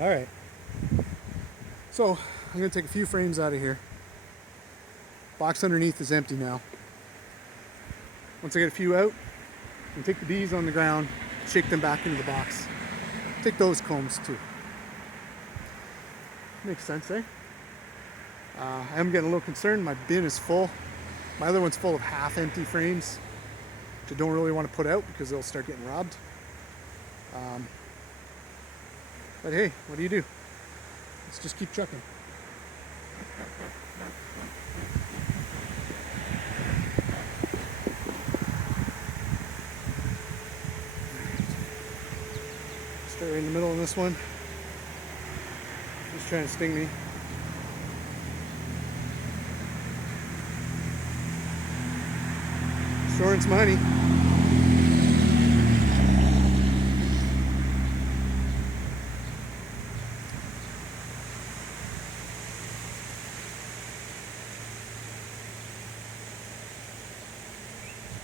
All right. So I'm gonna take a few frames out of here. Box underneath is empty now. Once I get a few out, I can take the bees on the ground, shake them back into the box. Take those combs too. Makes sense, eh? I am getting a little concerned. My bin is full. My other one's full of half-empty frames, which I don't really want to put out because they'll start getting robbed. But hey, what do you do? Let's just keep trucking. Start right in the middle of this one. Just trying to sting me. Storing some honey.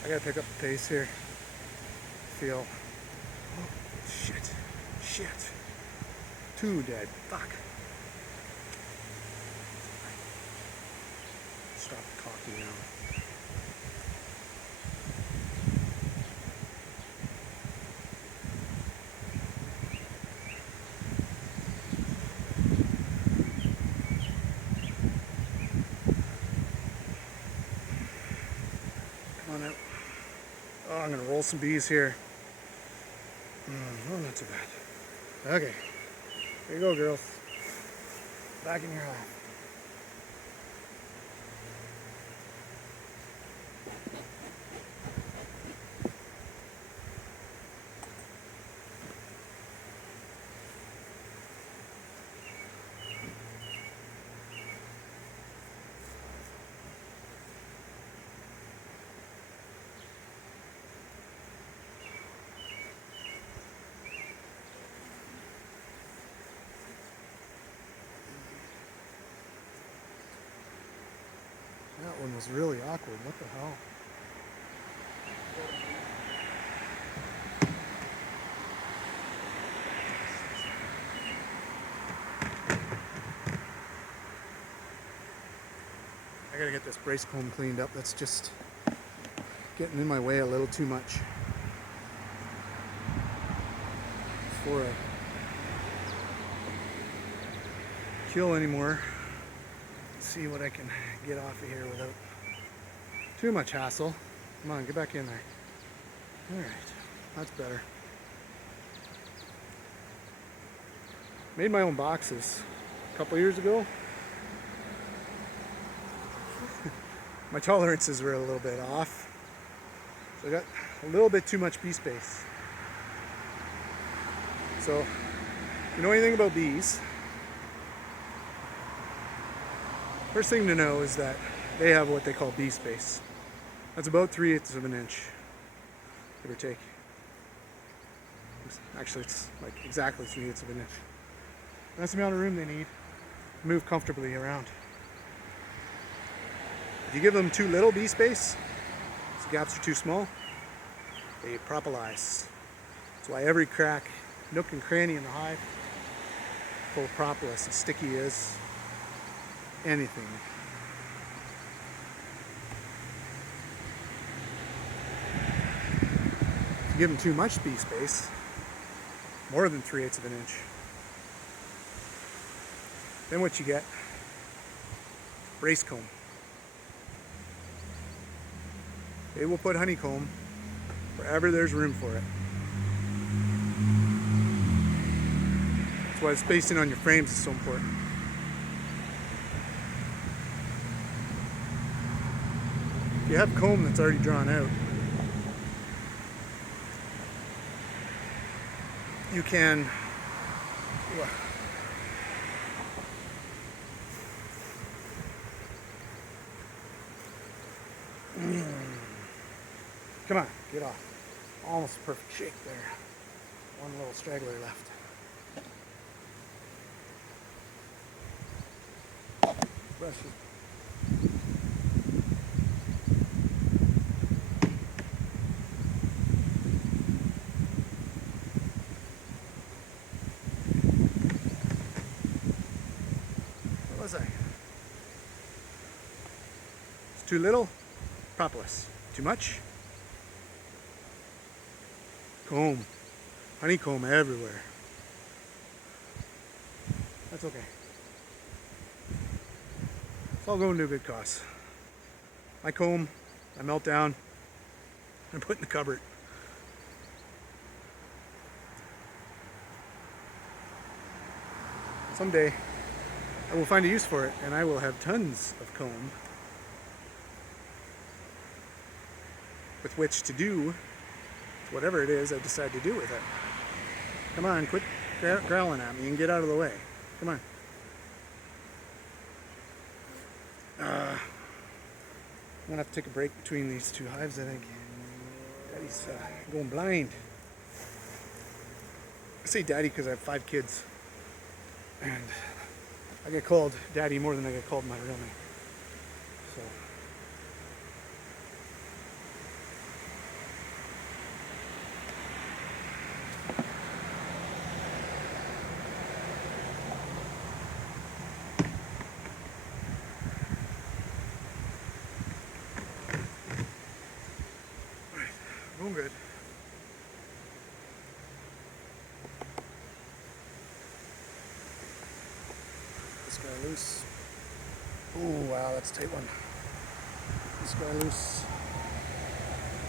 I gotta pick up the pace here. Feel. Oh, shit. Shit. Two dead. Fuck. Stop talking now. Come on out. Oh, I'm gonna roll some bees here. Oh, not too bad. Okay. Here you go, girls. Back in your hive. That one was really awkward. What the hell? I gotta get this brace comb cleaned up. That's just getting in my way a little too much before I kill anymore. See what I can get off of here without too much hassle. Come on, get back in there. All right, that's better. Made my own boxes a couple years ago. My tolerances were a little bit off, so I got a little bit too much bee space. So, if you know anything about bees, first thing to know is that they have what they call bee space. That's about 3/8 of an inch, give or take. Actually, it's like exactly 3/8 of an inch. That's the amount of room they need to move comfortably around. If you give them too little bee space, if the gaps are too small, they propolis. That's why every crack, nook and cranny in the hive, full of propolis, as sticky as anything. If you give them too much bee space, more than 3/8 of an inch, then what you get, brace comb. They will put honeycomb wherever there's room for it. That's why the spacing on your frames is so important. If you have comb that's already drawn out, you can come on, get off. Almost a perfect shake there. One little straggler left. Brush it. was I? It's too little, propolis. Too much, comb. Honeycomb everywhere. That's okay. It's all going to a good cause. My comb, I melt down, and put in the cupboard. Someday, I will find a use for it, and I will have tons of comb with which to do whatever it is I decide to do with it. Come on, quit growling at me and get out of the way. Come on. I'm gonna have to take a break between these two hives, I think. Daddy's going blind. I say daddy because I have 5 kids. And I get called daddy more than I get called my real name. So. Going good. This guy loose. Oh wow, that's a tight one. This guy loose.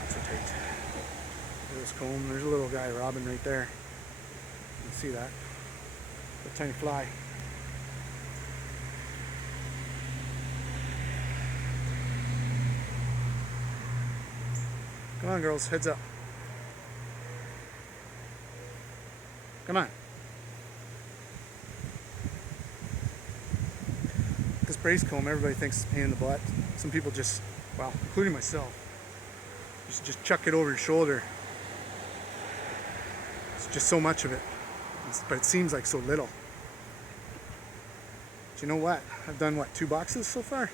That's so tight. There's comb. There's a little guy robbing right there. You can see that. A tiny fly. Come on, girls, heads up. Come on. This brace comb, everybody thinks it's a pain in the butt. Some people just, well, including myself, just chuck it over your shoulder. It's just so much of it, but it seems like so little. But you know what? I've done, what, 2 boxes so far?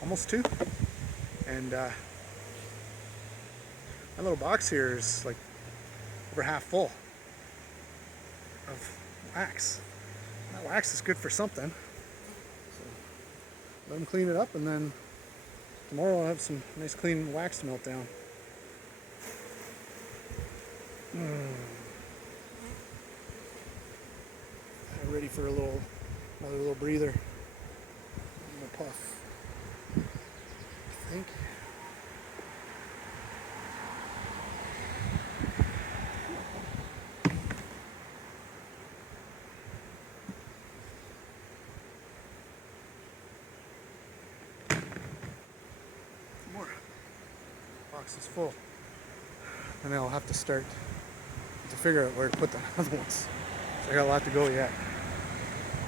Almost 2. And my little box here is like over half full of wax. That wax is good for something. So let them clean it up, and then tomorrow I'll have some nice clean wax to melt down. I'm ready for another little breather. A little puff. I think. More. Box is full. And then I'll have to start to figure out where to put the other ones. So I got a lot to go yet.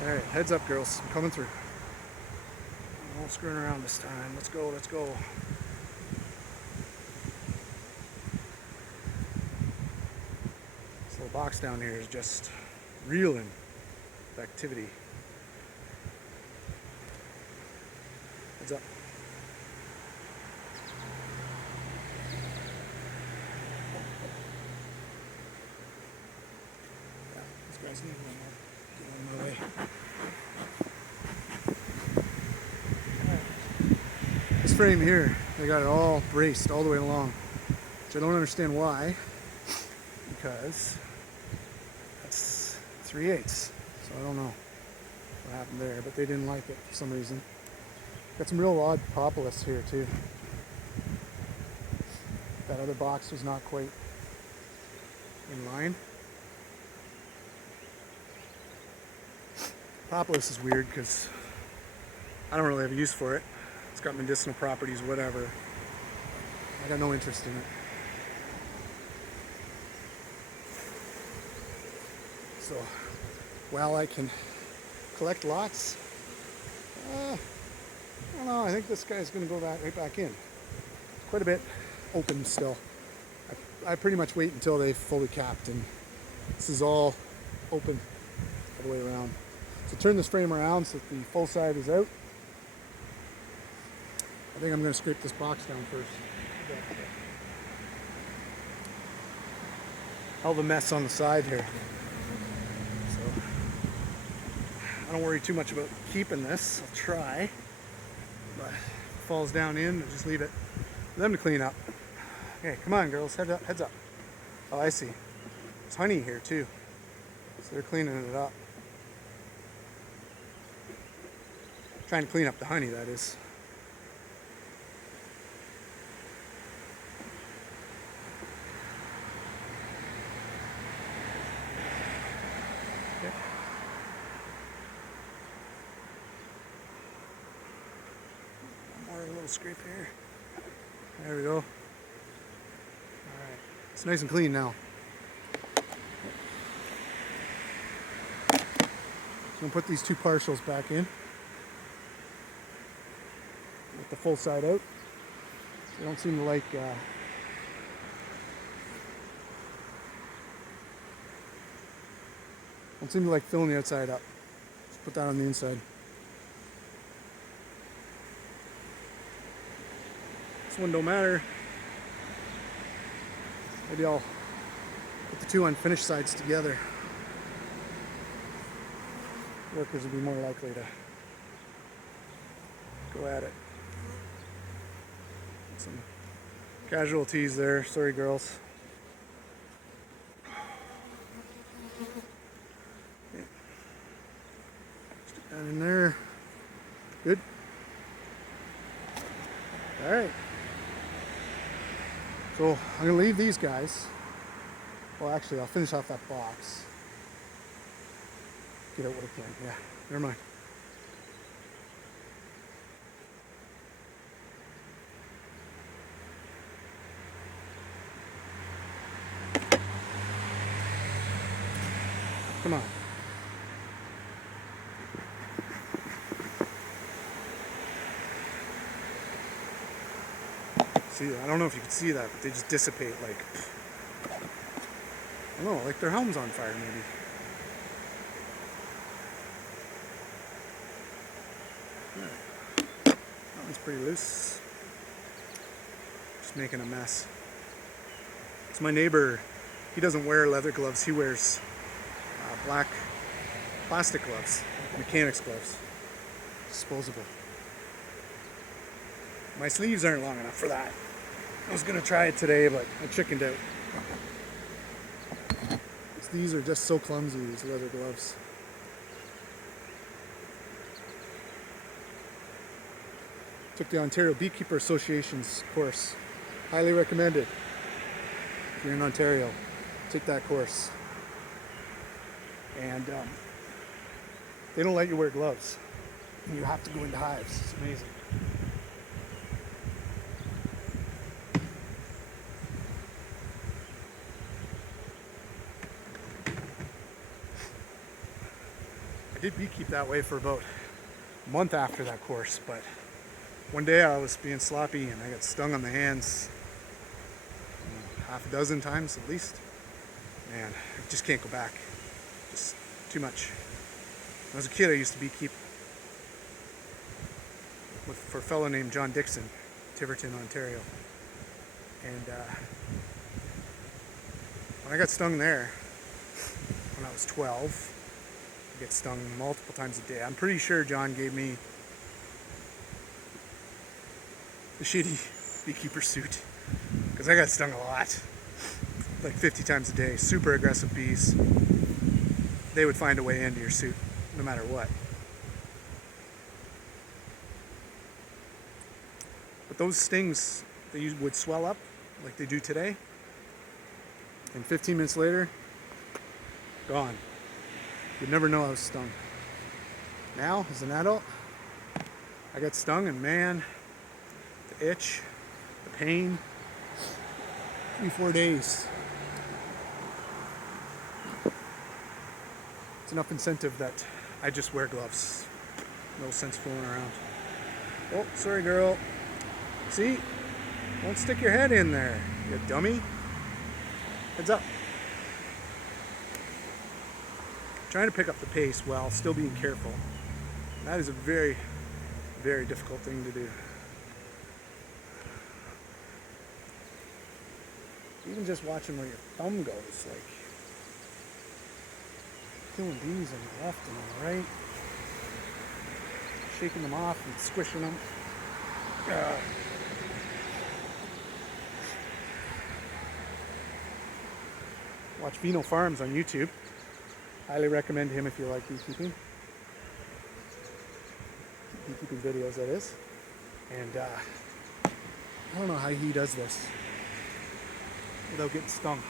Alright, heads up, girls. I'm coming through. No screwing around this time. Let's go, let's go. This little box down here is just reeling with activity. Heads up. Yeah, this guy's leaving right now. Get out of my way. This frame here, they got it all braced all the way along, which I don't understand why, because that's 3/8, so I don't know what happened there, but they didn't like it for some reason. Got some real odd propolis here too. That other box was not quite in line. Propolis is weird because I don't really have a use for it. It's got medicinal properties, whatever. I got no interest in it. So, while I can collect lots, I don't know, I think this guy's going to go right back in. Quite a bit open still. I pretty much wait until they've fully capped, and this is all open all the way around. So turn this frame around so that the full side is out. I think I'm going to scrape this box down first. Hell of a mess on the side here. So I don't worry too much about keeping this. I'll try. But if it falls down in, I'll just leave it for them to clean up. Okay, come on girls, heads up. Oh, I see. There's honey here too. So they're cleaning it up. Trying to clean up the honey, that is. Okay. One more little scrape here. There we go. Alright. It's nice and clean now. So I'm going to put these two partials back in. With the full side out. They don't seem to like filling the outside up. Just put that on the inside. This one don't matter. Maybe I'll put the two unfinished sides together. Workers will be more likely to go at it. Some casualties there. Sorry, girls. Okay. Stick that in there. Good. All right. So I'm going to leave these guys. Well, actually, I'll finish off that box. Get out what I can. Yeah, never mind. Come on. See, I don't know if you can see that, but they just dissipate like, I don't know, like their helm's on fire maybe. That one's pretty loose. Just making a mess. It's my neighbor. He doesn't wear leather gloves. He wears black plastic gloves, mechanics gloves, disposable. My sleeves aren't long enough for that. I was gonna try it today, but I chickened out. These are just so clumsy, these leather gloves. Took the Ontario Beekeeper Association's course. Highly recommended. If you're in Ontario, take that course. And they don't let you wear gloves. And you have to go into hives. It's amazing. I did beekeep that way for about a month after that course, but one day I was being sloppy and I got stung on the hands half a dozen times at least. Man, I just can't go back. Just too much. When I was a kid, I used to beekeep for a fellow named John Dixon, Tiverton, Ontario. And when I got stung there, when I was 12, I get stung multiple times a day. I'm pretty sure John gave me the shitty beekeeper suit because I got stung a lot, like 50 times a day. Super aggressive bees. They would find a way into your suit no matter what. But those stings, they would swell up like they do today, and 15 minutes later, gone. You'd never know I was stung. Now, as an adult, I got stung, and man, the itch, the pain, 3-4 days. It's enough incentive that I just wear gloves. No sense fooling around. Oh, sorry girl. See? Don't stick your head in there, you dummy. Heads up. Trying to pick up the pace while still being careful. That is a very, very difficult thing to do. Even just watching where your thumb goes, like killing bees on the left and on the right. shaking them off and squishing them. Watch Vino Farms on YouTube. Highly recommend him if you like beekeeping. Beekeeping videos, that is. And I don't know how he does this without getting stung.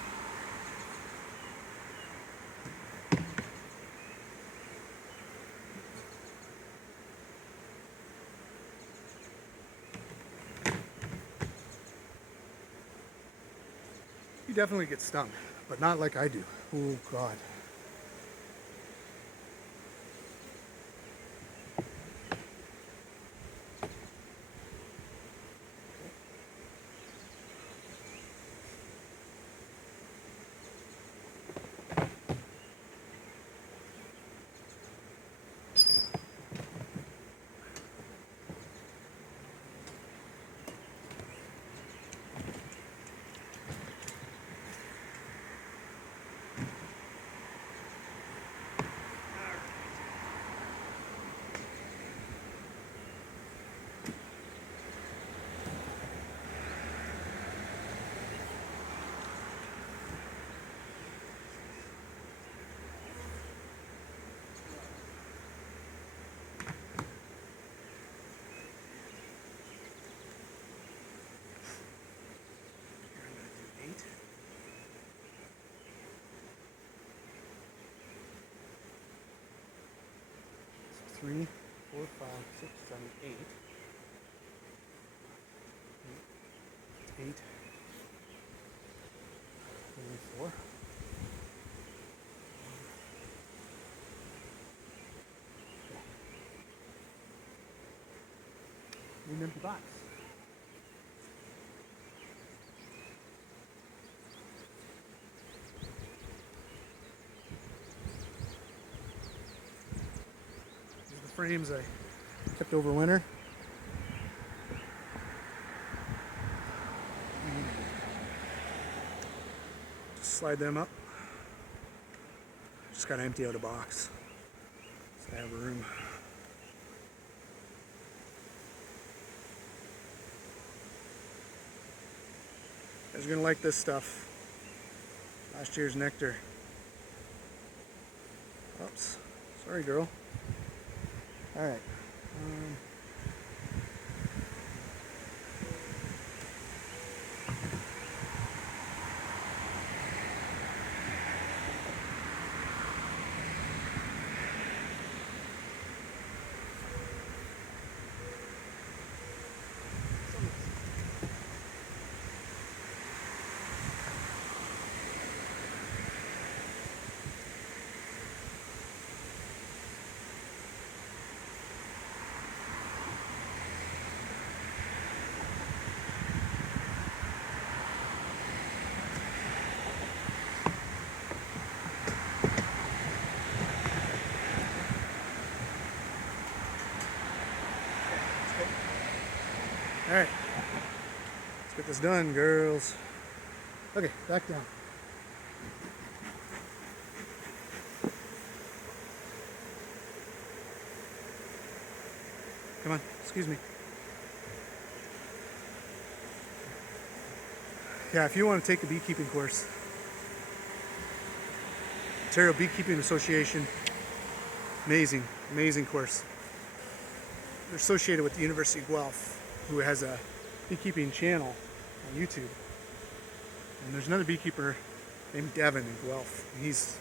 He definitely gets stung, but not like I do. Oh God. Three, 4, 5, 6, 7, 8. 8. 4. An empty box. These are the frames I kept over winter. Just slide them up. Just gotta empty out a box so I have room. You guys are gonna like this stuff. Last year's nectar. Oops, sorry girl. All right. All right, let's get this done, girls. Okay, back down. Come on, excuse me. Yeah, if you want to take the beekeeping course, Ontario Beekeeping Association, amazing, amazing course. They're associated with the University of Guelph, who has a beekeeping channel on YouTube. And there's another beekeeper named Devin in Guelph. He's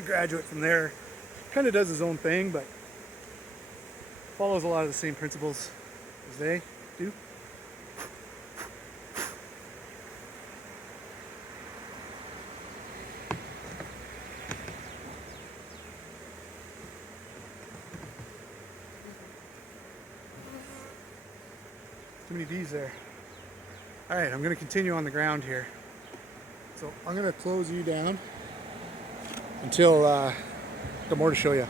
a graduate from there. Kind of does his own thing, but follows a lot of the same principles as they do. Too many bees there. All right, I'm going to continue on the ground here. So I'm going to close you down until I've got more to show you.